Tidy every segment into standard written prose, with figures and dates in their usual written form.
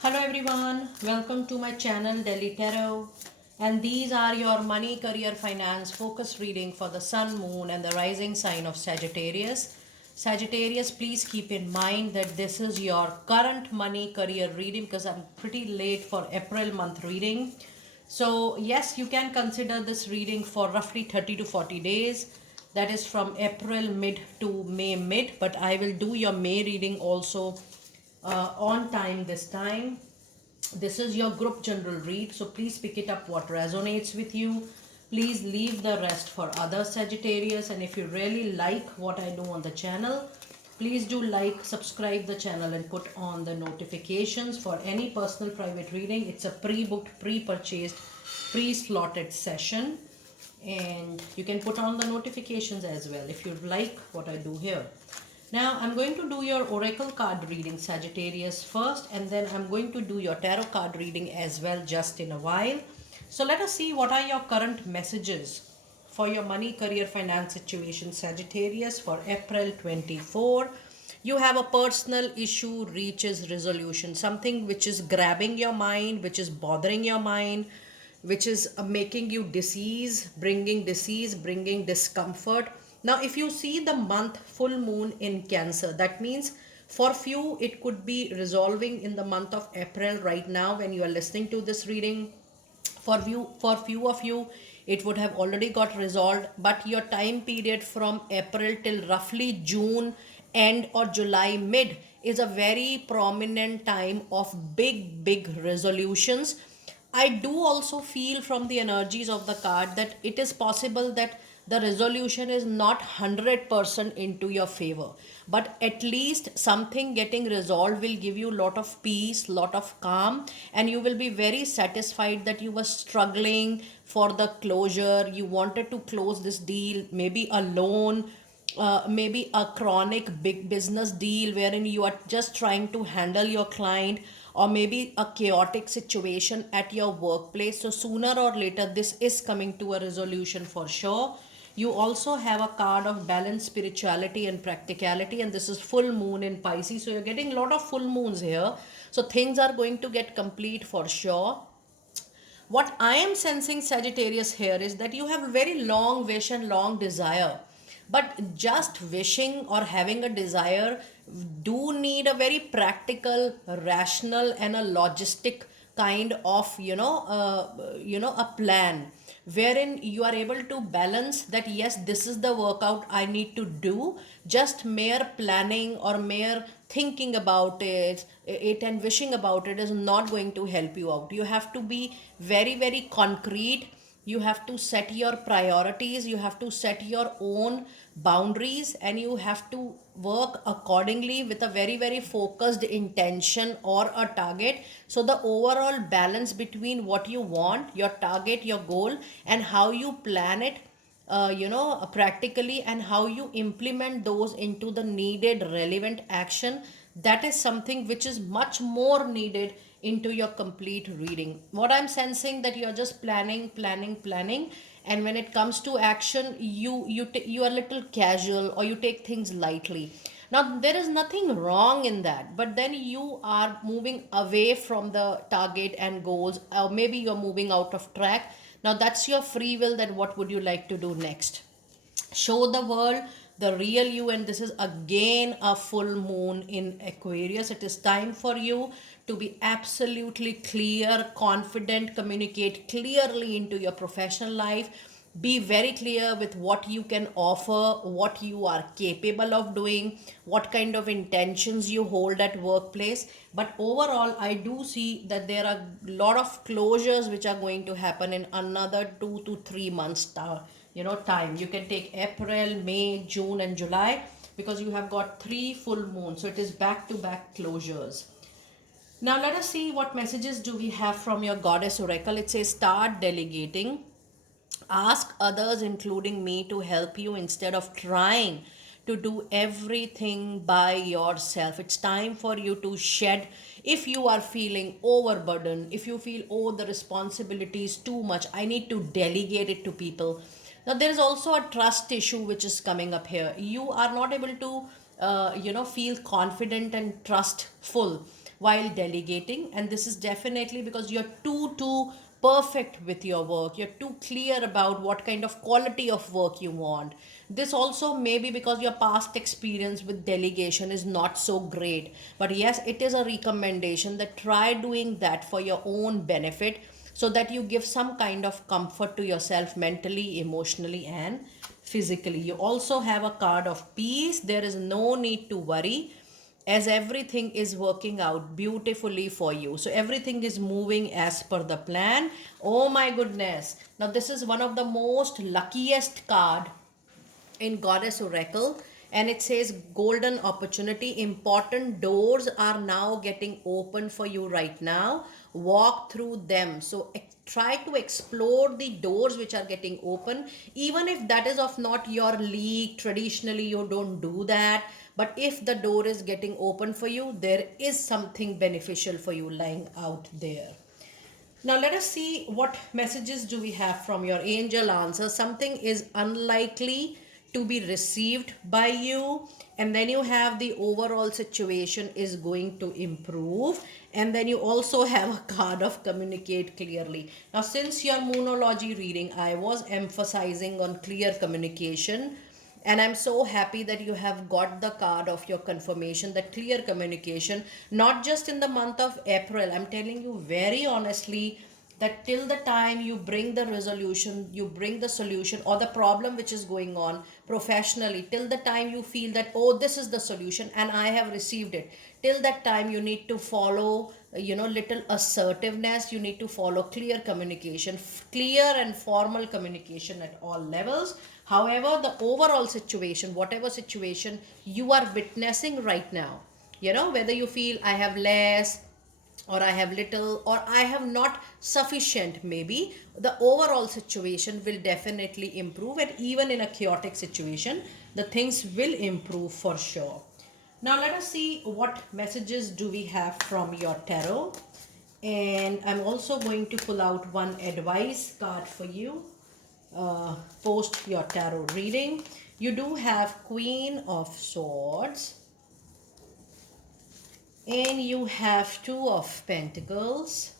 Hello everyone, welcome to my channel Delhi Tarot, and these are your money, career, finance focus reading for the sun, moon and the rising sign of Sagittarius. Sagittarius, please keep in mind that this is your current money, career reading because I'm pretty late for April month reading. So yes, you can consider this reading for roughly 30 to 40 days. That is from April mid to May mid, but I will do your May reading also on time this time. This is your group general read, so please pick it up what resonates with you. Please leave the rest for other Sagittarius, and if you really like what I do on the channel, please do like, subscribe the channel and put on the notifications for any personal private reading. It's a pre-booked, pre-purchased, pre-slotted session, and you can put on the notifications as well if you like what I do here. Now I'm going to do your oracle card reading, Sagittarius, first, and then I'm going to do your tarot card reading as well just in a while. So let us see what are your current messages for your money, career, finance situation, Sagittarius, for April 24. You have a personal issue reaches resolution, something which is grabbing your mind, which is bothering your mind, which is making you disease, bringing discomfort. Now, if you see the month full moon in Cancer, that means for few it could be resolving in the month of April right now when you are listening to this reading. For few of you it would have already got resolved, but your time period from April till roughly June end or July mid is a very prominent time of big resolutions. I do also feel from the energies of the card that it is possible that the resolution is not 100% into your favor, but at least something getting resolved will give you lot of peace, lot of calm, and you will be very satisfied that you were struggling for the closure. You wanted to close this deal, maybe a loan, maybe a chronic big business deal wherein you are just trying to handle your client, or maybe a chaotic situation at your workplace. So sooner or later this is coming to a resolution for sure. You also have a card of balance, spirituality and practicality, and this is full moon in Pisces, so you're getting a lot of full moons here, so things are going to get complete for sure. What I am sensing, Sagittarius, here is that you have a very long wish and long desire. But just wishing or having a desire do need a very practical, rational, and a logistic kind of a plan wherein you are able to balance that. Yes, this is the workout I need to do. Just mere planning or mere thinking about it and wishing about it is not going to help you out. You have to be very concrete. You have to set your priorities, you have to set your own boundaries, and you have to work accordingly with a very focused intention or a target. So the overall balance between what you want, your target, your goal, and how you plan it, practically, and how you implement those into the needed relevant action, that is something which is much more needed into your complete reading. What I'm sensing that you're just planning, and when it comes to action, you are a little casual, or you take things lightly. Now there is nothing wrong in that, but then you are moving away from the target and goals, or maybe you're moving out of track. Now that's your free will, that what would you like to do next. Show the world the real you, and this is again a full moon in Aquarius. It is time for you to be absolutely clear, confident, communicate clearly into your professional life. Be very clear with what you can offer, what you are capable of doing, what kind of intentions you hold at workplace. But overall, I do see that there are a lot of closures which are going to happen in another 2 to 3 months time. You can take April, May, June and July, because you have got 3 full moons, so it is back to back closures. Now let us see what messages do we have from your goddess oracle. It says start delegating. Ask others, including me, to help you instead of trying to do everything by yourself. It's time for you to shed. If you are feeling overburdened, if you feel, oh, the responsibility is too much, I need to delegate it to people. Now, there is also a trust issue which is coming up here. You are not able to, feel confident and trustful while delegating. And this is definitely because you're too perfect with your work. You're too clear about what kind of quality of work you want. This also may be because your past experience with delegation is not so great. But yes, it is a recommendation that try doing that for your own benefit, so that you give some kind of comfort to yourself mentally, emotionally, and physically. You also have a card of peace. There is no need to worry, as everything is working out beautifully for you. So everything is moving as per the plan. Oh my goodness. Now this is one of the most luckiest card in Goddess Oracle, and it says golden opportunity. Important doors are now getting open for you right now. Walk through them. So try to explore the doors which are getting open, even if that is of not your league. Traditionally you don't do that, but if the door is getting open for you, there is something beneficial for you lying out there. Now let us see what messages do we have from your angel answer. Something is unlikely to be received by you, and then you have the overall situation is going to improve, and then you also have a card of communicate clearly. Now since your moonology reading, I was emphasizing on clear communication, and I'm so happy that you have got the card of your confirmation, that clear communication, not just in the month of April. I'm telling you very honestly that till the time you bring the resolution, you bring the solution or the problem which is going on professionally, till the time you feel that, oh, this is the solution and I have received it, till that time you need to follow, little assertiveness. You need to follow clear communication, clear and formal communication at all levels. However, the overall situation, whatever situation you are witnessing right now, whether you feel I have less or I have little or I have not sufficient, maybe the overall situation will definitely improve, and even in a chaotic situation, the things will improve for sure. Now let us see what messages do we have from your tarot. And I'm also going to pull out one advice card for you post your tarot reading. You do have Queen of Swords, and you have Two of Pentacles,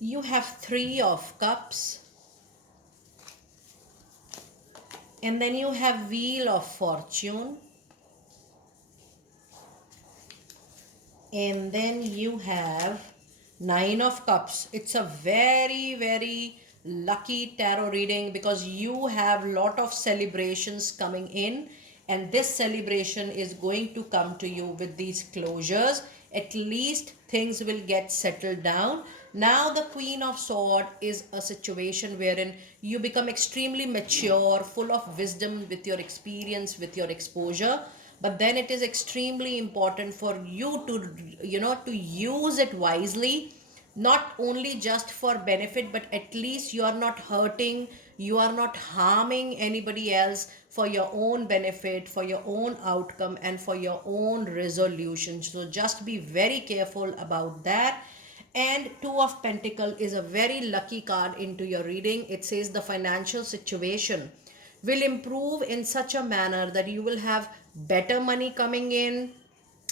you have Three of Cups, and then you have Wheel of Fortune, and then you have Nine of Cups. It's a very lucky tarot reading because you have lot of celebrations coming in, and this celebration is going to come to you with these closures. At least things will get settled down. Now the Queen of Swords is a situation wherein you become extremely mature, full of wisdom with your experience, with your exposure. But then it is extremely important for you to use it wisely, not only just for benefit, but at least you are not hurting, you are not harming anybody else, for your own benefit, for your own outcome, and for your own resolution. So just be very careful about that. And Two of Pentacle is a very lucky card into your reading. It says the financial situation will improve in such a manner that you will have better money coming in.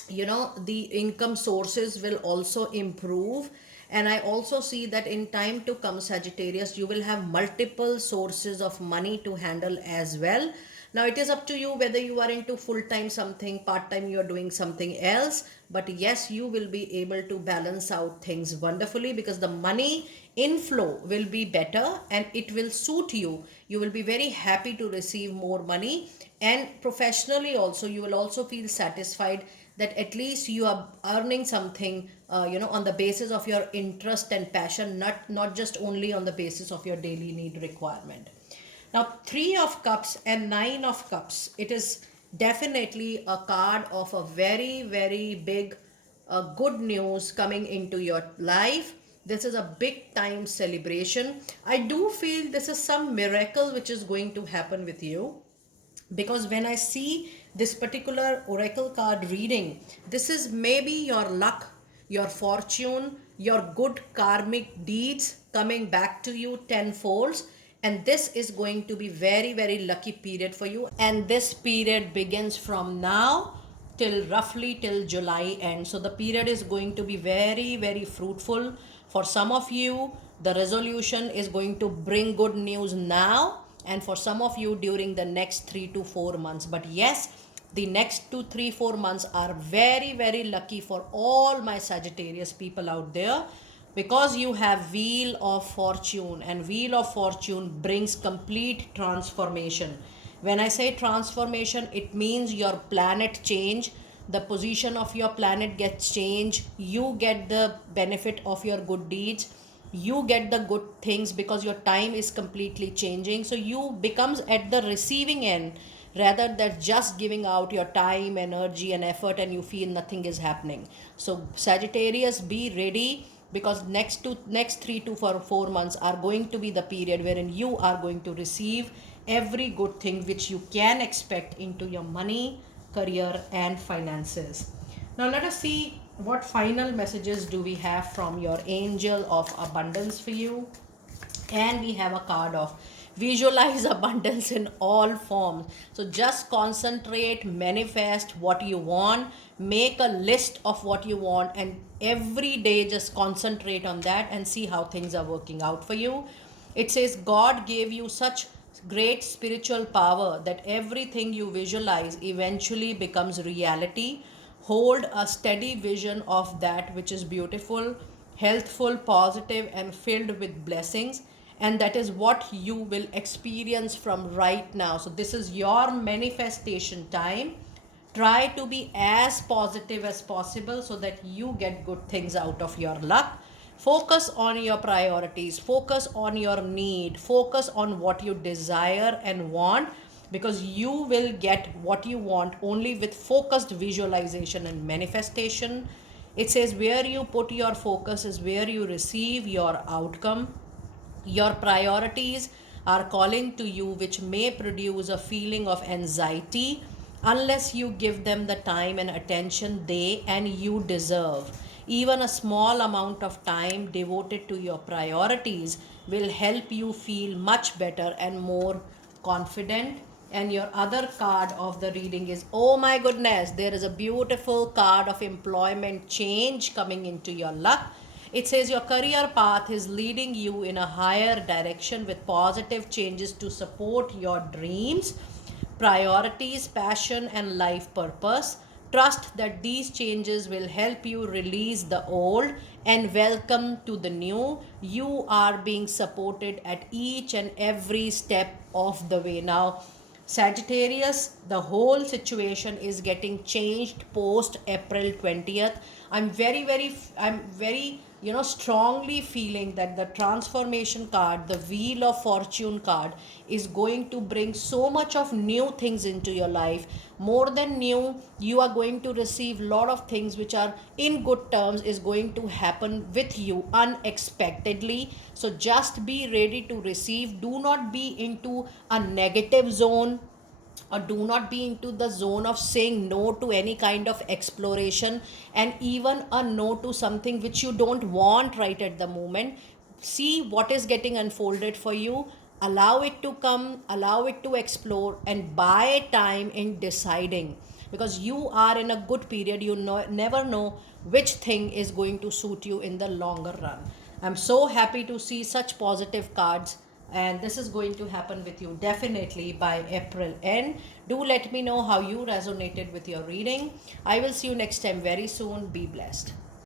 The income sources will also improve. And I also see that in time to come, Sagittarius, you will have multiple sources of money to handle as well. Now it is up to you whether you are into full-time something, part-time you are doing something else. But yes, you will be able to balance out things wonderfully because the money inflow will be better and it will suit you. You will be very happy to receive more money, and professionally also you will also feel satisfied that at least you are earning something on the basis of your interest and passion, not just only on the basis of your daily need requirement. Now Three of Cups and Nine of Cups, it is definitely a card of a very big good news coming into your life. This is a big time celebration. I do feel this is some miracle which is going to happen with you, because when I see this particular oracle card reading, this is maybe your luck, your fortune, your good karmic deeds coming back to you tenfolds. And this is going to be very lucky period for you, and this period begins from now till roughly till July end. So the period is going to be very, very fruitful. For some of you, the resolution is going to bring good news now, and for some of you during the next 3 to 4 months. But yes, the next 2, 3, 4 months are very, very lucky for all my Sagittarius people out there, because you have Wheel of Fortune, and Wheel of Fortune brings complete transformation. When I say transformation, it means your planet change, the position of your planet gets changed, you get the benefit of your good deeds, you get the good things because your time is completely changing. So you becomes at the receiving end rather than just giving out your time, energy and effort, and you feel nothing is happening. So Sagittarius, be ready, because next 3 to 4 months are going to be the period wherein you are going to receive every good thing which you can expect into your money, career and finances. Now let us see what final messages do we have from your angel of abundance for you. And we have a card of visualize abundance in all forms. So just concentrate, manifest what you want, make a list of what you want, and every day just concentrate on that and see how things are working out for you. It says God gave you such great spiritual power that everything you visualize eventually becomes reality. Hold a steady vision of that which is beautiful, healthful, positive, and filled with blessings. And that is what you will experience from right now. So, this is your manifestation time. Try to be as positive as possible so that you get good things out of your luck. Focus on your priorities, focus on your need, focus on what you desire and want, because you will get what you want only with focused visualization and manifestation. It says where you put your focus is where you receive your outcome. Your priorities are calling to you, which may produce a feeling of anxiety unless you give them the time and attention they and you deserve. Even a small amount of time devoted to your priorities will help you feel much better and more confident. And your other card of the reading is, oh my goodness, there is a beautiful card of employment change coming into your luck. It says your career path is leading you in a higher direction with positive changes to support your dreams, priorities, passion, and life purpose. Trust that these changes will help you release the old and welcome to the new. You are being supported at each and every step of the way. Now, Sagittarius, the whole situation is getting changed post April 20th. I'm very, strongly feeling that the transformation card, the Wheel of Fortune card, is going to bring so much of new things into your life. More than new, you are going to receive lot of things which are in good terms is going to happen with you unexpectedly. So just be ready to receive. Do not be into a negative zone, or do not be into the zone of saying no to any kind of exploration, and even a no to something which you don't want right at the moment. See what is getting unfolded for you, allow it to come, allow it to explore, and buy time in deciding, because you are in a good period. You never know which thing is going to suit you in the longer run. I'm so happy to see such positive cards, and this is going to happen with you definitely by April end. Do let me know how you resonated with your reading. I will see you next time very soon. Be blessed.